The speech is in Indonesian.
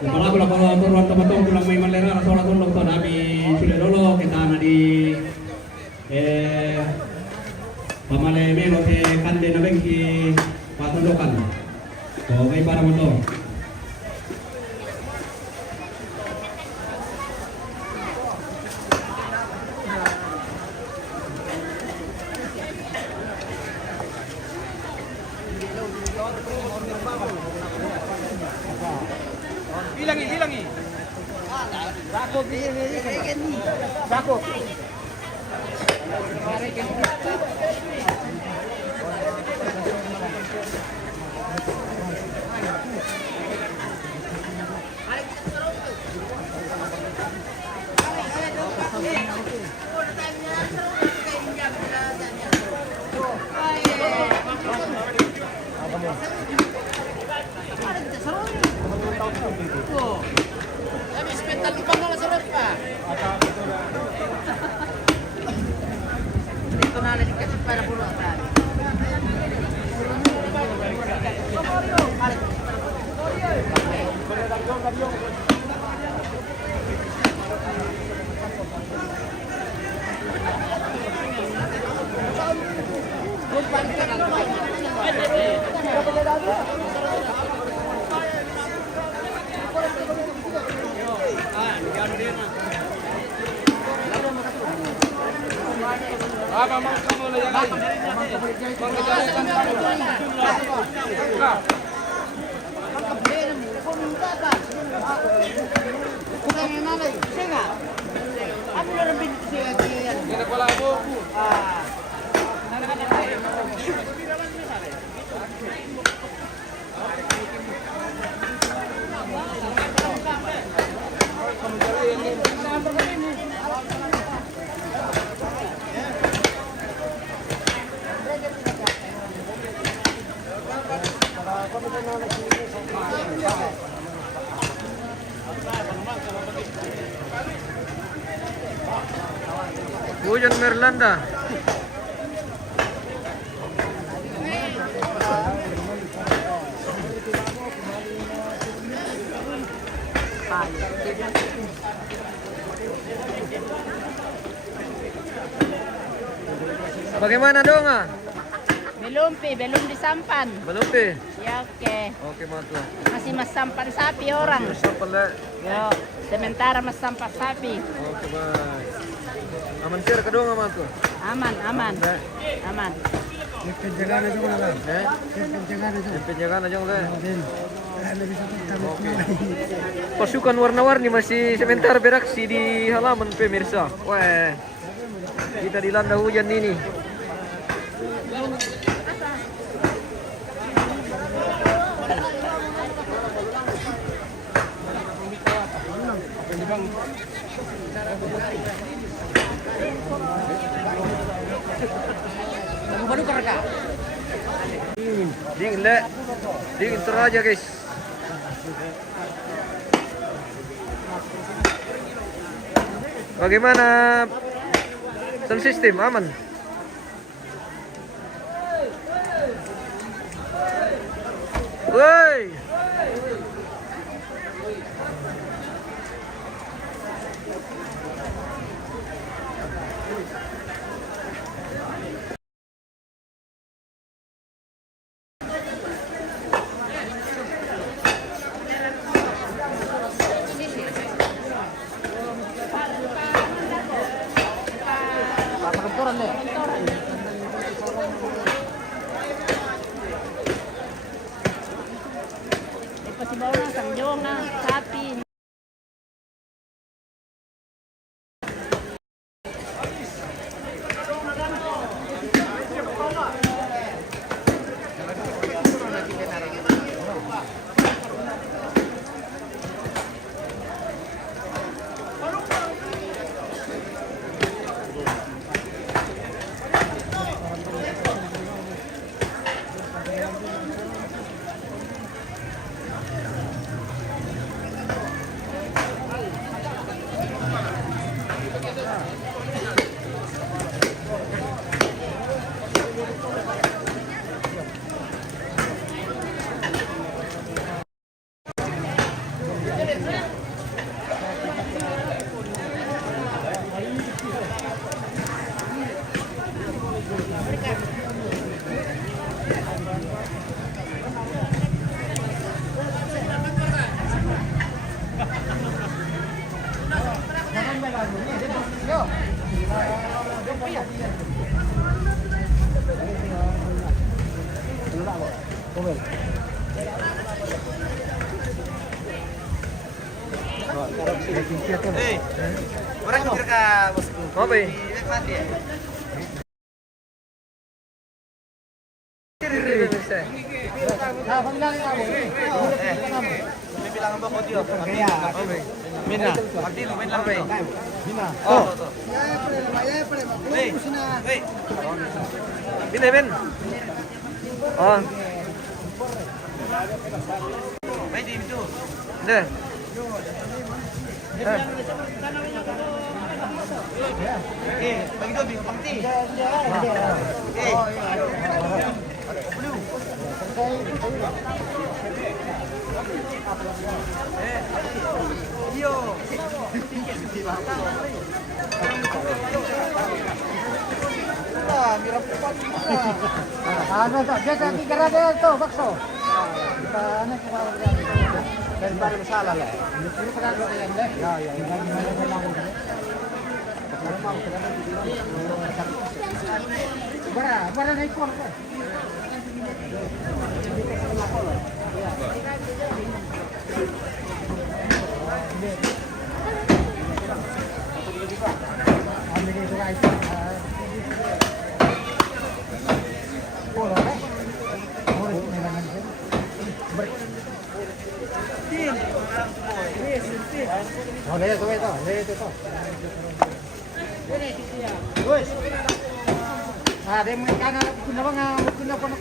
Kepala kula kalau turun teman-teman pulang main malera rasola tulung to nabi sudah dulu kita di pamale melo ke kande na bengki patundokan. So may para mo to. Hilangi. Bako Bako. Hujan Merlanda. Bagaimana dong ah? Belum disampan. Belum deh. Ya oke. Oke mantap. Masih mas sampan sapi orang. Sampai lah. Yo, sementara mas sampan sapi. Oke baik. Aman sir kedua aman tuh. Aman. Aman. Penjagaan aja mana lah? Penjagaan aja udah. Oke. Pasukan warna-warni masih sementara beraksi di halaman pemirsa. Wah, kita dilanda hujan ini. Baru kerja. Dingin le. Dingin terus aja guys. Bagaimana sound system aman? Woi. Pasti bawa sangjona sapi. Orang pikir ka bosku. Apa ya? Mati ya. Pemirsa. Bilang apa kau dia? Mina. Martin, main lang. Mina. Oh. Hey. Hey. Bin, bin. Oh. Main di itu. Deh. Bagi tu bing pangti. Yo. Ano to? Diyan sa tigarada to, bakso. Ano ko ba? Daripada masalah lah. Dito pa lang yan, deh. Ya, ya. Bara na ikon ko. Oh, lihat tuh itu, lihat itu. Guys. Ada yang makan apa? Kenapa nggak? Kenapa nggak?